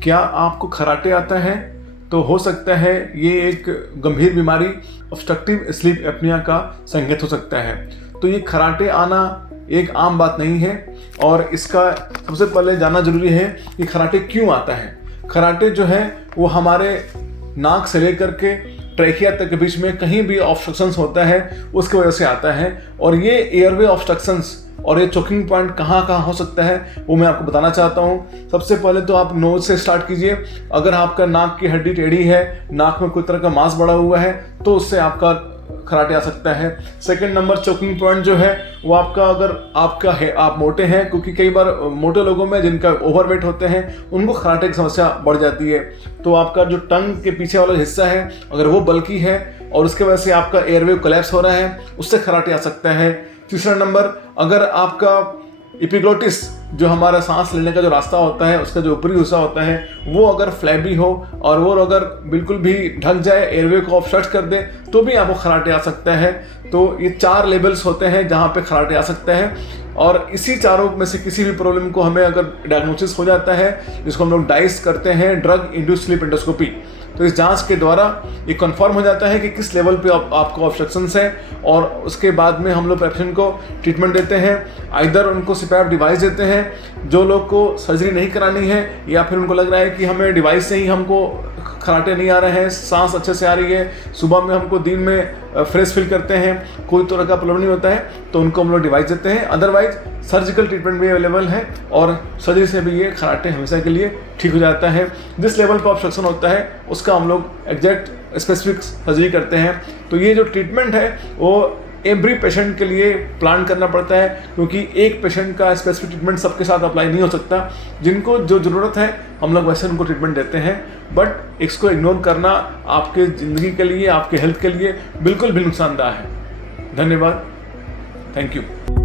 क्या आपको कराटे आता है? तो हो सकता है ये एक गंभीर बीमारी ऑब्स्ट्रक्टिव स्लीप एपनिया का संकेत हो सकता है। तो ये कराटे आना एक आम बात नहीं है और इसका सबसे पहले जानना जरूरी है कि कराटे क्यों आता है। कराटे जो है वो हमारे नाक से लेकर के ट्रैकिया तक के बीच में कहीं भी ऑब्स्ट्रक्शंस होता है उसकी वजह से आता है। और ये एयरवे ऑब्स्ट्रक्शंस और ये चोकिंग पॉइंट कहाँ कहाँ हो सकता है वो मैं आपको बताना चाहता हूँ। सबसे पहले तो आप नोज से स्टार्ट कीजिए। अगर आपका नाक की हड्डी टेढ़ी है, नाक में कोई तरह का मांस बढ़ा हुआ है, तो उससे आपका कराटे आ सकता है। सेकंड नंबर चोकिंग पॉइंट जो है वो आपका, अगर आपका है आप मोटे हैं, क्योंकि कई बार मोटे लोगों में जिनका ओवरवेट होते हैं उनको कराटे की समस्या बढ़ जाती है। तो आपका जो टंग के पीछे वाला हिस्सा है अगर वो बल्की है और उसके वजह से आपका एयरवे कोलैप्स हो रहा है, उससे कराटे आ सकता है। तीसरा नंबर, अगर आपका एपिग्लोटिस जो हमारा सांस लेने का जो रास्ता होता है उसका जो ऊपरी हिस्सा होता है वो अगर फ्लैबी हो और वो अगर बिल्कुल भी ढक जाए, एयरवे को ऑब्स्ट्रक्ट कर दे, तो भी आपको कराटे आ सकता है। तो ये 4 लेवल्स होते हैं जहाँ पे कराटे आ सकता है और इसी चारों में से किसी भी प्रॉब्लम को हमें अगर डायग्नोसिस हो जाता है, जिसको हम लोग डाइस करते हैं ड्रग इंड्यूस्ड स्लीप एंडोस्कोपी, तो इस जांच के द्वारा ये कंफर्म हो जाता है कि किस लेवल पे आपको ऑब्स्ट्रक्शंस है और उसके बाद में हम लोग पेशेंट को ट्रीटमेंट देते हैं। आइदर उनको सीपैप डिवाइस देते हैं जो लोग को सर्जरी नहीं करानी है, या फिर उनको लग रहा है कि हमें डिवाइस से ही हमको कराटे नहीं आ रहे हैं, सांस अच्छे से आ रही है, सुबह में हमको दिन में फ्रेश फील करते हैं, कोई तरह का प्रॉब्लम नहीं होता है, तो उनको हम लोग डिवाइस देते हैं। अदरवाइज सर्जिकल ट्रीटमेंट भी अवेलेबल है और सर्जरी से भी ये कराटे हमेशा के लिए ठीक हो जाता है। जिस लेवल पर ऑब्स्ट्रक्शन होता है उसका हम लोग एग्जैक्ट स्पेसिफिक सर्जरी करते हैं। तो ये जो ट्रीटमेंट है वो एवरी पेशेंट के लिए प्लान करना पड़ता है, क्योंकि एक पेशेंट का स्पेसिफिक ट्रीटमेंट सबके साथ अप्लाई नहीं हो सकता। जिनको जो ज़रूरत है हम लोग वैसे उनको ट्रीटमेंट देते हैं, बट इसको इग्नोर करना आपके ज़िंदगी के लिए, आपके हेल्थ के लिए बिल्कुल भी नुकसानदायक है। धन्यवाद, थैंक यू।